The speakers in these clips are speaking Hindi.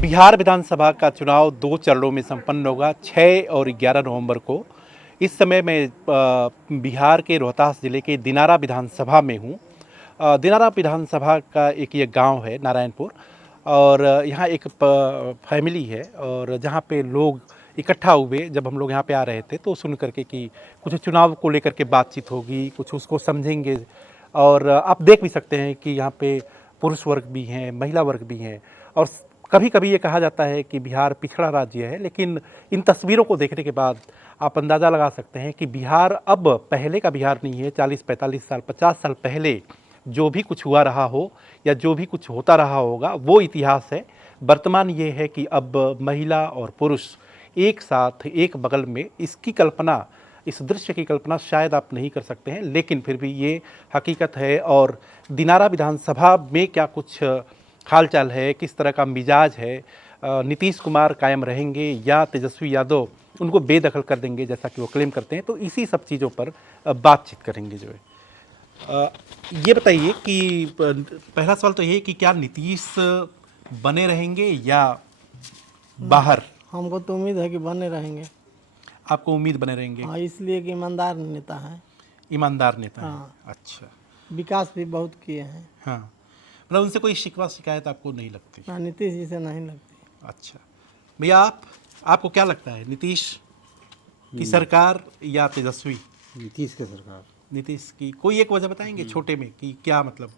बिहार विधानसभा का चुनाव 2 चरणों में संपन्न होगा 6 और 11 नवंबर को। इस समय मैं बिहार के रोहतास ज़िले के दिनारा विधानसभा में हूँ। दिनारा विधानसभा का एक ये गांव है नारायणपुर और यहाँ एक फैमिली है और जहाँ पे लोग इकट्ठा हुए जब हम लोग यहाँ पे आ रहे थे तो सुन करके कि कुछ चुनाव को लेकर के बातचीत होगी, कुछ उसको समझेंगे। और आप देख भी सकते हैं कि यहाँ पे पुरुष वर्ग भी हैं, महिला वर्ग भी हैं। और कभी कभी ये कहा जाता है कि बिहार पिछड़ा राज्य है, लेकिन इन तस्वीरों को देखने के बाद आप अंदाज़ा लगा सकते हैं कि बिहार अब पहले का बिहार नहीं है। 40-45 साल 50 साल पहले जो भी कुछ हुआ रहा हो या जो भी कुछ होता रहा होगा वो इतिहास है। वर्तमान ये है कि अब महिला और पुरुष एक साथ एक बगल में, इसकी कल्पना, इस दृश्य की कल्पना शायद आप नहीं कर सकते हैं, लेकिन फिर भी ये हकीकत है। और दिनारा विधानसभा में क्या कुछ हाल चाल है, किस तरह का मिजाज है, नीतीश कुमार कायम रहेंगे या तेजस्वी यादव उनको बेदखल कर देंगे जैसा कि वो क्लेम करते हैं, तो इसी सब चीज़ों पर बातचीत करेंगे जो है। ये बताइए कि पहला सवाल तो ये है कि क्या नीतीश बने रहेंगे या बाहर? हमको तो उम्मीद है कि बने रहेंगे। आपको उम्मीद बने रहेंगे? हाँ, इसलिए कि ईमानदार नेता हैं। ईमानदार नेता है। हाँ। अच्छा। विकास भी बहुत किए हैं। हाँ, मतलब उनसे कोई शिकवा शिकायत आपको नहीं लगती? ना, नीतीश जी से नहीं लगती। अच्छा भैया, आपको क्या लगता है, नीतीश की सरकार या तेजस्वी? नीतीश की सरकार। नीतीश की कोई एक वजह बताएंगे छोटे में कि क्या मतलब,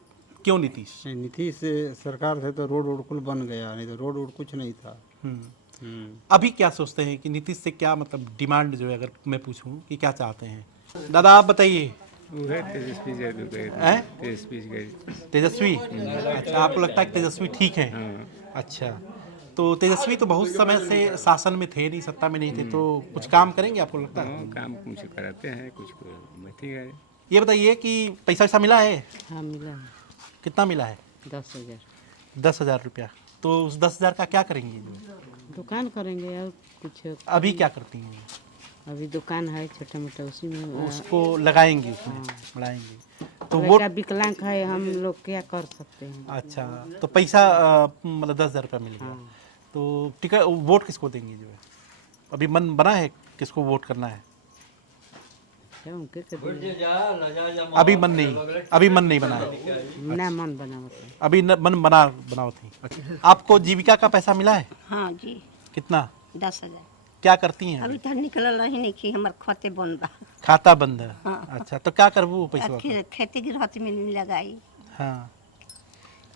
क्यों नीतीश? नहीं, नीतीश सरकार थे तो रोड कुल बन गया, नहीं तो रोड कुछ नहीं था। अभी क्या सोचते हैं कि नीतीश से क्या मतलब डिमांड जो है, अगर मैं पूछूं कि क्या चाहते हैं? दादा आप बताइए। तेजस्वी? अच्छा, आपको लगता है कि तेजस्वी ठीक है? अच्छा, तो तेजस्वी तो बहुत समय से शासन में थे नहीं, सत्ता में नहीं थे, तो कुछ काम करेंगे आपको लगता है? काम कुछ कराते हैं, कुछ ठीक है। ये बताइए कि पैसा वैसा मिला है? हाँ मिला। कितना मिला है? 10,000। 10,000 रुपया। तो उस 10,000 का क्या करेंगी? दुकान करेंगे और कुछ। अभी क्या करती हैं? अभी दुकान है छोटा मोटा, उसी में उसको लगाएंगी, उसमें बढ़ाएंगी। तो वो वोट? विकलांग है, हम लोग क्या कर सकते हैं। अच्छा, तो पैसा मतलब 10,000 रुपया मिल गया। हाँ। तो टिकट, वोट किसको देंगी जो है? अभी मन बना है किसको वोट करना है? क्या उनके देंगे? अभी मन नहीं बना है। ना मन बना मतलब। अभी मन बनाओ थी। अच्छा, आपको जीविका का पैसा मिला है? हाँ जी, कितना? 10,000। क्या करती हैं? अभी तक निकलल रही नहीं कि हमार खाते बंद बा। खाता बंद है। हाँ। अच्छा, तो क्या करबू पैसा? खेती गृहस्थी में लगाई, हाँ,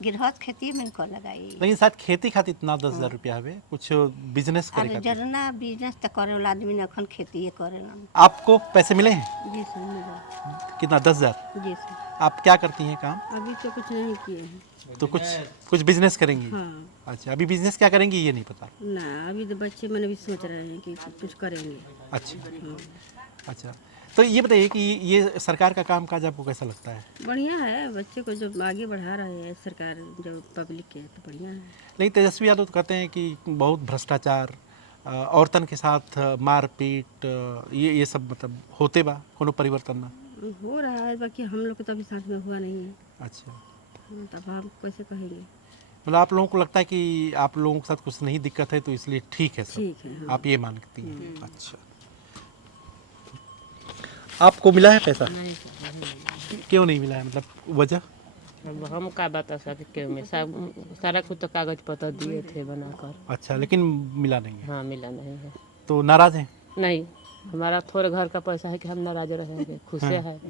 गृहस्थ खेती में को लगाई। लेकिन शायद खेती खातिर इतना 10,000 रुपया हवे, कुछ बिजनेस करे अरे खातिर। जरना बिजनेस तो करे वाला आदमी ने अखन खेती करे ना। आपको पैसे मिले हैं? जी सर, मिला। कितना? 10,000। जी सर। आप क्या करती हैं काम? अभी तो कुछ नहीं किए हैं। तो कुछ बिजनेस करेंगी? हाँ। अच्छा, अभी बिजनेस क्या करेंगी ये नहीं पता? ना, अभी तो बच्चे मैंने भी सोच रहे हैं कि कुछ करेंगे। अच्छा। अच्छा, तो ये बताइए कि ये सरकार का काम काज आपको कैसा लगता है? बढ़िया है, बच्चे को जब आगे बढ़ा रहे हैं सरकार, जो पब्लिक के, तो बढ़िया है। लेकिन तेजस्वी यादव तो कहते हैं कि बहुत भ्रष्टाचार, औरतन के साथ मारपीट, ये सब मतलब होते बा, कोनो परिवर्तन ना? हो रहा है, बाकी हम लोग के तो अभी साथ में हुआ नहीं है। अच्छा, तब हम कैसे कहेंगे? मतलब आप लोगों को लगता है कि आप लोगों के साथ कुछ नहीं दिक्कत है तो इसलिए ठीक है सब? ठीक है, हाँ। आप ये मानती हैं? अच्छा, आपको मिला है पैसा? क्यों नहीं मिला है, मतलब वजह? अब हम का बता सकते क्यों में, सारा कुछ तो कागज पत्र दिए थे बनाकर। अच्छा, लेकिन मिला नहीं है? हाँ मिला नहीं है। तो नाराज हैं? नहीं, हमारा थोड़े घर का पैसा है कि हम नाराज रहेंगे, खुश है।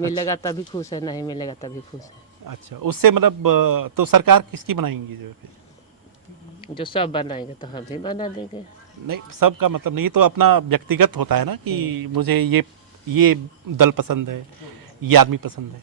मिलेगा तभी खुश है, नहीं मिलेगा तभी खुश है। अच्छा, उससे मतलब तो सरकार किसकी बनाएंगी जो है फिर? जो सब बनाएंगे तो हम भी बना देंगे। नहीं, सबका मतलब नहीं, तो अपना व्यक्तिगत होता है ना कि मुझे ये दल पसंद है, ये आदमी पसंद है।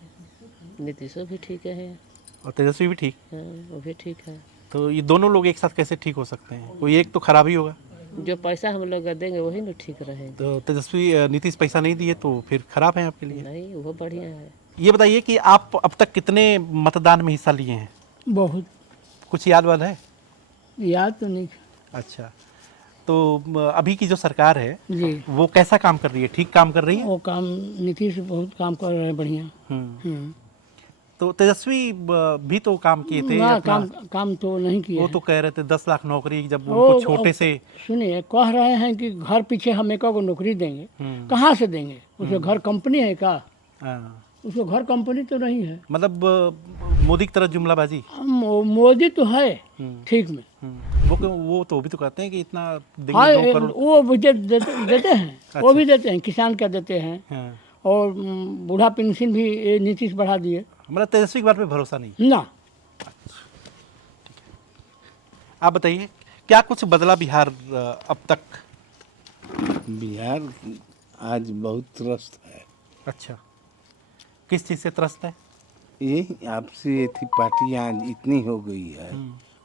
नीतीश भी ठीक है और तेजस्वी भी ठीक। हाँ, वो भी ठीक है। तो ये दोनों लोग एक साथ कैसे ठीक हो सकते हैं? कोई एक तो खराब ही होगा। जो पैसा हम लोग देंगे वही ना ठीक रहेंगे। तो तेजस्वी नीतीश पैसा नहीं दिए तो फिर खराब है आपके लिए? नहीं, वो बढ़िया है। ये बताइए कि आप अब तक कितने मतदान में हिस्सा लिए हैं? बहुत। कुछ याद वाद है? याद तो नहीं। अच्छा, तो अभी की जो सरकार है जी, वो कैसा काम कर रही है? ठीक काम कर रही है? वो काम नीतीश बहुत काम कर रहे हैं, बढ़िया। हम्म। तो तेजस्वी भी तो काम किए थे ना अपना, काम तो नहीं किए वो हैं। तो कह रहे थे 10 लाख नौकरी जब वो उनको छोटे से। सुनिए, कह रहे हैं कि घर पीछे हम एक को नौकरी देंगे। कहाँ से देंगे? उसको घर कंपनी है क्या? हाँ, उसको घर कंपनी तो नहीं है। मतलब मोदी की तरह जुमलाबाजी। मोदी तो है ठीक में। वो तो भी तो कहते हैं कि इतना देंगे हाँ, 2 करोड़। वो भी देते हैं। वो भी देते हैं, किसान का देते हैं। हाँ, और बूढ़ा पेंशन भी ये नीतीश बढ़ा दिए मतलब तेजस्वी की बात पे भरोसा नहीं। ना। आप बताइए क्या कुछ बदला बिहार अब तक? बिहार आज बहुत त्रस्त है। अच्छा, किस चीज़ से त्रस्त है? ये आपसी ये थी पार्टियाँ आज इतनी हो गई है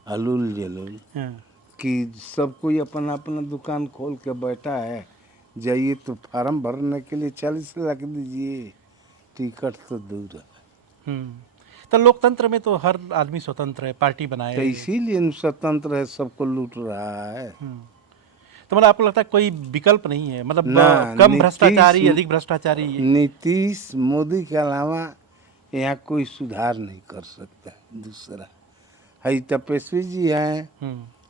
हलूल जलूल हाँ, कि सब कोई अपना अपना दुकान खोल के बैठा है। जाइए तो फार्म भरने के लिए 40 लाख दीजिए, टिकट तो दूर है। तो लोकतंत्र में तो हर आदमी स्वतंत्र है, पार्टी तो बनाए। इसीलिए स्वतंत्र है, सबको लूट रहा है। तो मतलब आपको लगता है कोई विकल्प नहीं है, मतलब ना, कम नीतीश- भ्रष्टाचारी, अधिक भ्रष्टाचारी? नीतीश मोदी के अलावा यहाँ कोई सुधार नहीं कर सकता। दूसरा है तपस्वी जी हैं,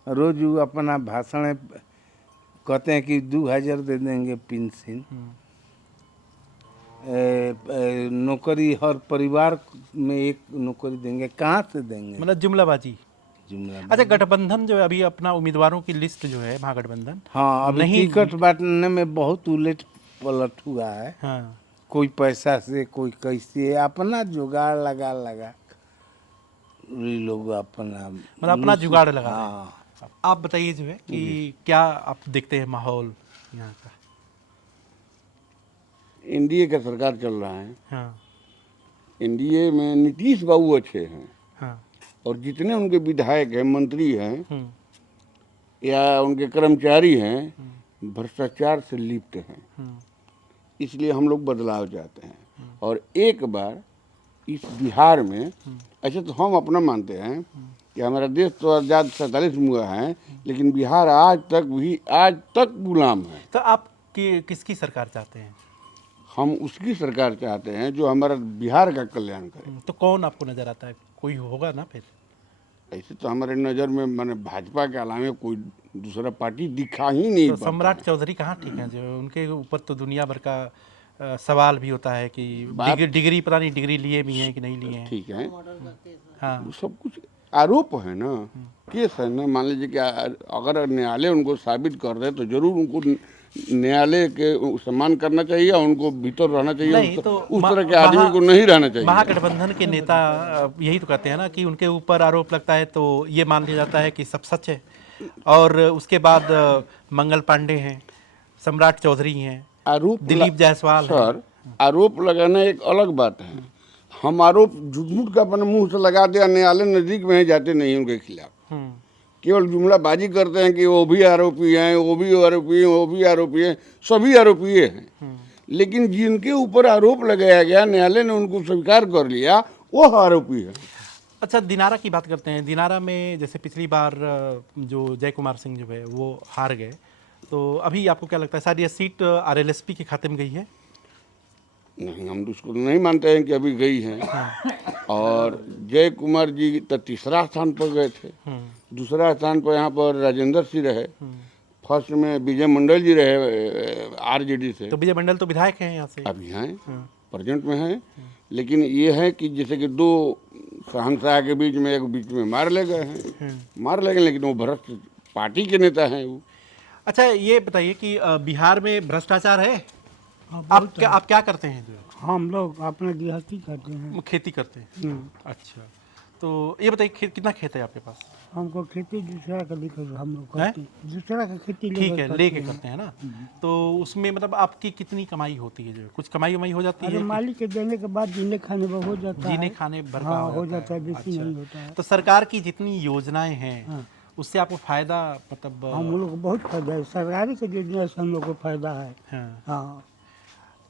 रोज वो अपना भाषण कहते हैं कि 2000 दे देंगे पेंशन, नौकरी हर परिवार में 1 नौकरी देंगे। कहाँ से देंगे? मतलब जुमलाबाजी। जुमला। अच्छा, गठबंधन जो है अभी अपना उम्मीदवारों की लिस्ट जो है, महागठबंधन। हाँ, अभी नहीं। टिकट बांटने में बहुत उलट पलट हुआ है। हाँ, कोई पैसा से, कोई कैसे, अपना जुगाड़ लगा ये लोग अपना मतलब अपना जुगाड़ लगा रहे हैं। हाँ। आप बताइए जो है कि क्या आप देखते हैं माहौल यहाँ का? एनडीए का सरकार चल रहा है। हाँ, एनडीए में नीतीश बाबू अच्छे हैं हाँ, और जितने उनके विधायक हैं, मंत्री हैं हम्म, या उनके कर्मचारी हैं, भ्रष्टाचार से लिप्त हैं। इसलिए हम लोग बदलाव चाहते हैं। और एक बार इस बिहार में, ऐसे तो हम अपना मानते हैं कि हमारा देश तो आज़ाद 47 में हुआ है, लेकिन बिहार आज तक गुलाम है। तो आप किसकी सरकार चाहते हैं? हम उसकी सरकार चाहते हैं जो हमारा बिहार का कल्याण करे। तो कौन आपको नजर आता है? कोई होगा ना फिर? ऐसे तो हमारे नज़र में मैंने भाजपा के अलावा कोई दूसरा पार्टी दिखा ही नहीं तो पड़ता सम्राट है। चौधरी कहाँ ठीक है? जो उनके ऊपर तो दुनिया भर का सवाल भी होता है कि डिग्री पता नहीं डिग्री लिए भी हैं कि नहीं लिए हैं। ठीक है, हाँ, वो सब कुछ आरोप है ना, केस है ना। मान लीजिए कि अगर न्यायालय उनको साबित कर दे तो जरूर उनको न्यायालय के सम्मान करना चाहिए और उनको भीतर रहना चाहिए। नहीं तो उस तरह के आदमी को नहीं रहना चाहिए। महागठबंधन के नेता यही तो कहते हैं ना कि उनके ऊपर आरोप लगता है तो ये मान लिया जाता है कि सब सच है। और उसके बाद मंगल पांडे हैं, सम्राट चौधरी हैं, आरोप दिलीप जायसवाल हैं। सर, आरोप लगाना एक अलग बात है। हम आरोप झूठ का अपने मुंह से लगा दिया, न्यायालय नजदीक में ही जाते नहीं उनके खिलाफ, केवल जुमलाबाजी करते हैं कि वो भी आरोपी हैं, वो भी आरोपी हैं, वो भी आरोपी हैं, सभी आरोपी हैं। लेकिन जिनके ऊपर आरोप लगाया गया, न्यायालय ने उनको स्वीकार कर लिया, वो आरोपी है। अच्छा, दिनारा की बात करते हैं। दिनारा में जैसे पिछली बार जो जय कुमार सिंह जो है वो हार गए, तो अभी आपको क्या लगता है शायद ये सीट आरएलएसपी के खाते में गई है? नहीं, हम तो उसको नहीं मानते हैं कि अभी गई है। और जय कुमार जी तो तीसरा स्थान पर गए थे, दूसरा स्थान पर यहाँ पर राजेंद्र सिंह रहे, फर्स्ट में विजय मंडल जी रहे आरजेडी से। तो विजय मंडल तो विधायक हैं यहाँ से, अभी हैं, प्रेजेंट में हैं। लेकिन ये है कि जैसे कि 2 शहंशाह के बीच में एक बीच में मार ले गए हैं, मार ले गए, लेकिन वो भ्रष्ट पार्टी के नेता हैं वो। अच्छा, ये बताइए कि बिहार में भ्रष्टाचार है? आप क्या करते हैं? जो हम लोग अपना गृहस्थी करते हैं। खेती करते हैं। अच्छा, तो ये बताइए कितना खेत है आपके पास? हमको खेती दूसरा का लेकर हम लोग हैं? करते हैं। दूसरा का खेती ठीक है, लेके करते हैं ना। तो उसमें मतलब आपकी कितनी कमाई होती है? जो कुछ कमाई वमाई हो जाती है? मालिक के देने के बाद जीने खाने पर हो जाता है। जीने खाने भर का हाँ, हो जाता है, बेसी अच्छा। नहीं होता है। तो सरकार की जितनी योजनाएं हैं उससे आपको फायदा मतलब? हम लोग को बहुत फायदा है, सरकारी के योजना से हम लोग को फायदा है। हाँ, हाँ,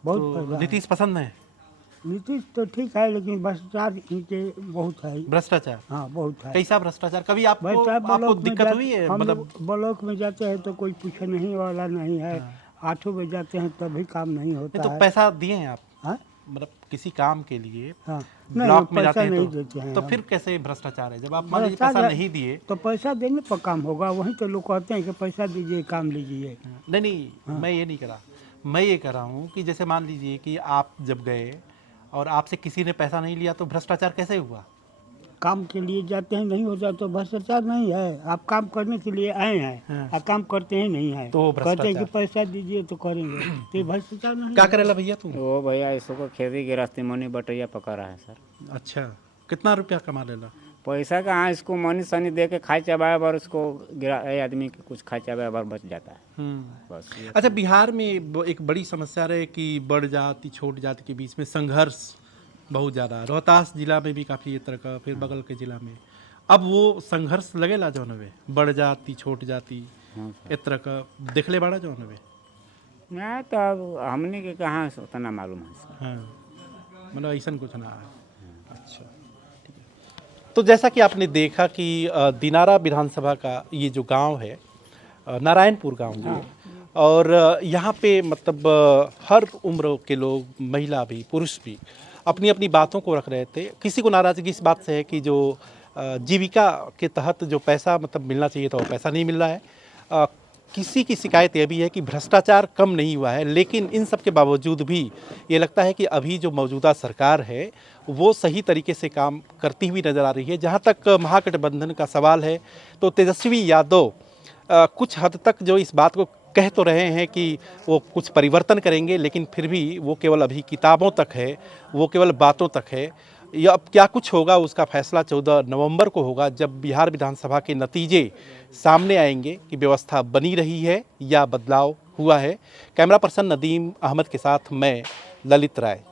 बहुत तो फायदा है। नीतीश पसंद है? नीतीश तो ठीक है, लेकिन भ्रष्टाचार इनके बहुत है। भ्रष्टाचार? हाँ, बहुत है। कैसा भ्रष्टाचार? कभी आपको भ्रष्टाचार ब्लॉक में दिक्कत हुई है? हम मतलब लोग ब्लॉक में जाते हैं तो कोई पूछे नहीं वाला नहीं है। 8 बजे जाते हैं तभी काम नहीं होता नहीं तो है। पैसा दिए हैं आप? हाँ? मतलब किसी काम के लिए हाँ ब्लॉक में पैसा जाते नहीं हैं देते हैं तो हम। फिर कैसे भ्रष्टाचार है? जब आप मान लीजिए भ्रष्टाचार पैसा है। नहीं दिए। तो पैसा देने पर काम होगा, वहीं तो लोग कहते हैं कि पैसा दीजिए काम लीजिए। नहीं नहीं, मैं ये नहीं करा, मैं ये कर रहा हूँ कि जैसे मान लीजिए कि आप जब गए और आपसे किसी ने पैसा नहीं लिया तो भ्रष्टाचार कैसे हुआ? काम के लिए जाते हैं, नहीं होता तो भ्रष्टाचार नहीं है। आप काम करने के लिए आए हैं और काम करते हैं नहीं है तो कहते हैं कि भ्रष्टाचार। पैसा दीजिए तो करेंगे, तो ये भ्रष्टाचार नहीं क्या है। करेला भैया तू? वो भैया इसको खेती के रास्ते मनी बटैया पका रहा है सर। अच्छा, कितना रुपया कमा लेला? पैसा कहाँ, इसको मनी सनी दे के खाए चबाए बार उसको आदमी के कुछ खाए चबाए बार बच जाता है बस ये। अच्छा, बिहार में एक बड़ी समस्या रहे कि बड़ जाति छोट जाति के बीच में संघर्ष बहुत ज़्यादा है। रोहतास जिला में भी काफ़ी ये तरह का, फिर बगल के जिला में अब वो संघर्ष लगेला जौन हवे बड़ जाति छोट जाति इस तरह का देखले बड़ा जौन हवे। मैं तो अब हमने के कहाँ से उतना मालूम है सर। हाँ, मतलब ऐसा कुछ ना है। अच्छा, ठीक है। तो जैसा कि आपने देखा कि दिनारा विधानसभा का ये जो गांव है नारायणपुर गांव जो है, और यहाँ पे मतलब हर उम्र के लोग, महिला भी पुरुष भी अपनी अपनी बातों को रख रहे थे। किसी को नाराज़गी इस बात से है कि जो जीविका के तहत जो पैसा मतलब मिलना चाहिए था वो पैसा नहीं मिल रहा है। किसी की शिकायत यह भी है कि भ्रष्टाचार कम नहीं हुआ है, लेकिन इन सब के बावजूद भी ये लगता है कि अभी जो मौजूदा सरकार है वो सही तरीके से काम करती हुई नज़र आ रही है। जहाँ तक महागठबंधन का सवाल है तो तेजस्वी यादव कुछ हद तक जो इस बात को कह तो रहे हैं कि वो कुछ परिवर्तन करेंगे, लेकिन फिर भी वो केवल अभी किताबों तक है, वो केवल बातों तक है। या अब क्या कुछ होगा उसका फैसला 14 नवंबर को होगा, जब बिहार विधानसभा के नतीजे सामने आएंगे कि व्यवस्था बनी रही है या बदलाव हुआ है। कैमरा पर्सन नदीम अहमद के साथ मैं ललित राय।